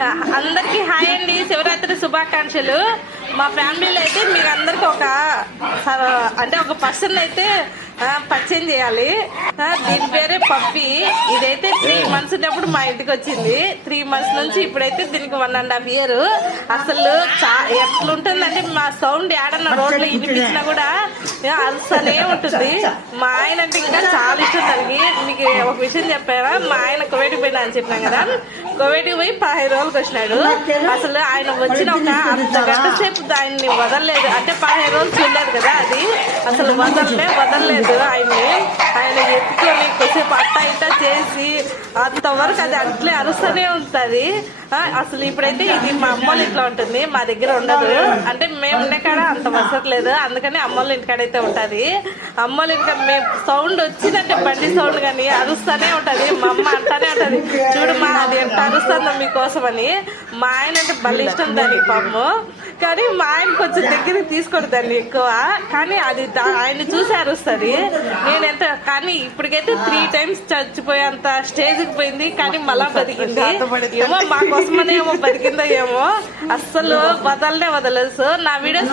అందరికి హాయ్ అండి, శివరాత్రి శుభాకాంక్షలు. మా ఫ్యామిలీలో అయితే మీకు అందరికి ఒక పర్సన్ అయితే పరిచయం చేయాలి. దీని పేరే పప్పి. ఇదైతే 3 months ఉన్నప్పుడు మా ఇంటికి వచ్చింది. 3 months నుంచి ఇప్పుడైతే దీనికి 1.5 years. అసలు ఎట్లుంటుందంటే మా సౌండ్ ఏడన్నా రోడ్లో వినిపించినా కూడా అరుస్తూనే ఉంటుంది. మా ఆయన అంటే ఇంకా చాలా ఇష్టం దానికి. మీకు ఒక విషయం చెప్పారా, మా ఆయన కువైట్కి పోయినా అని చెప్పినాం కదా, కువైట్కి పోయి 15 రోజులకు వచ్చినాడు. అసలు ఆయన వచ్చిన ఒక అర్ధగంట సేపు ఆయన్ని వదలలేదు. అంటే 15 రోజులు చూడలేదు కదా, అది అసలు వదలలేదు ఆయన ఎత్తుకొని కొద్దిసేపు అట్టా ఇట్టా చేసి అంతవరకు అది అట్లే అరుస్తూనే ఉంటుంది. అసలు ఇప్పుడైతే ఇది మా అమ్మోళ్ళ ఇంట్లో ఉంటుంది, మా దగ్గర ఉండదు. అంటే మేము ఉండే కాడ అంత వసట్లేదు, అందుకని అమ్మోళ్ళ ఇంటికాడైతే ఉంటుంది. అమ్మోళ్ళ ఇంటికాడ మేము సౌండ్ వచ్చిందంటే బండి సౌండ్ కానీ అరుస్తూనే ఉంటుంది. మా అమ్మ అంటానే ఉంటుంది, చూడు మా అది ఎంత అరుస్తుందో మీకోసం అని. మా ఆయన అంటే భలే ఇష్టం దానికి పాపము. కానీ మా ఆయన కొంచెం దగ్గరికి తీసుకోడు దాన్ని ఎక్కువ, కానీ అది ఆయన్ని చూసి అరుస్తుంది. కానీ ఇప్పటికైతే 3 times చచ్చిపోయేంత స్టేజ్కి పోయింది, కానీ మళ్ళా బతికింది. ఏమో మా కోసమనే ఏమో బతికిందో ఏమో, అస్సలు వదలలేదు. నా వీడియోస్